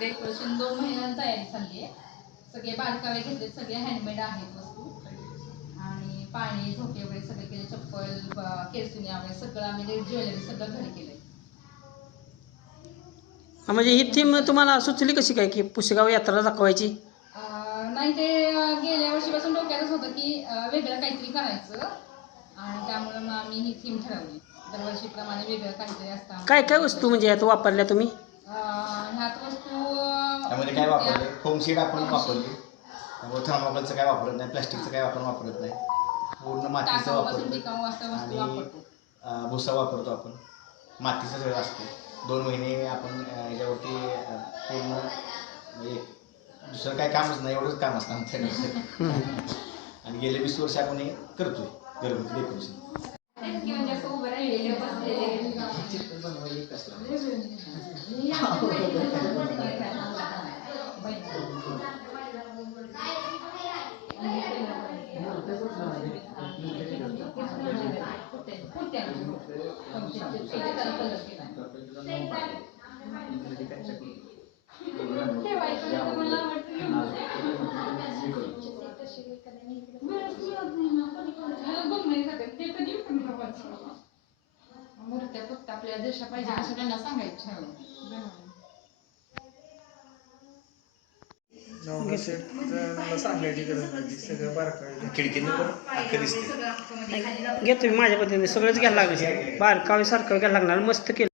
Decoration दोन महिन्यात तयारी चालली आहे. सगळे बारकावे घेतले सगळे हँडमेड आहेत वस्तू. आणि पाणी झोके वगैरे सगळे केले चप्पल केसुन्या वगैरे सगळं आम्ही ज्वेलरी सगळं घरी केलंय. हा, म्हणजे ही थीम तुम्हाला सुचली कशी काय की पुसेगाव यात्रा दाखवायची? नाही ते गेल्या वर्षीपासून डोक्यातच होतं की वेगळं काहीतरी करायचं. आणि त्यामुळे मग आम्ही ही थीम ठरवली. दरवर्षीप्रमाणे वेगळं काहीतरी असतं. काय काय वस्तू म्हणजे यात वापरल्या तुम्ही? त्यामध्ये काय वापरले? फोम शीट आपण वापरली. त्यामुळे थर्मोकॉलचं काय वापरत नाही प्लास्टिकचं काय आपण वापरत नाही. पूर्ण मातीचं वापरतो आणि वापरतो. अं, भुसा वापरतो आपण. मातीचं सगळं असतं दोन महिने आपण याच्यावरती पूर्ण म्हणजे दुसरं काय कामच नाही एवढंच काम असतं आमच्याकडे आणि गेले वीस वर्ष आपण हे करतोय घरगुती डेकोरेशन मूर्त्या फक्त आपल्या जशा पाहिजे तशा त्यांना सांगायचं सांगायची गरज नाही सगळं बारकावे खिडकीनं पण अख्खं दिसते घेतो मी माझ्या पद्धतीने सगळंच घ्यायला लागलं बारकावे सारखं घ्यायला लागणार मस्त केलं.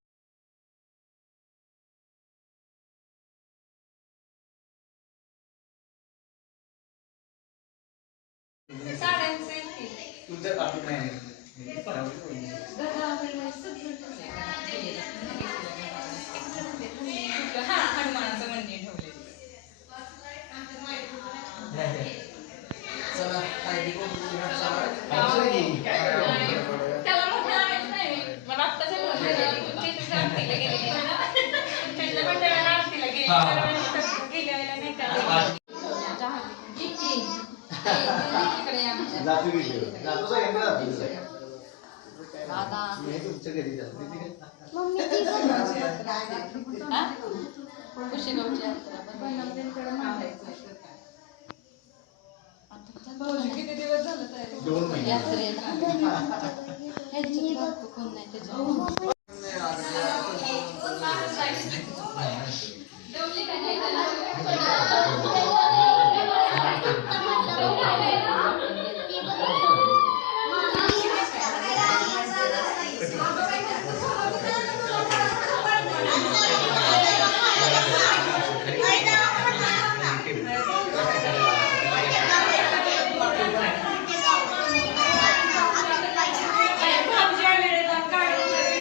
किती दिवस झालं दोन महिने. यात्रेला. ह्यांची बायको कोण नाही त्याच्या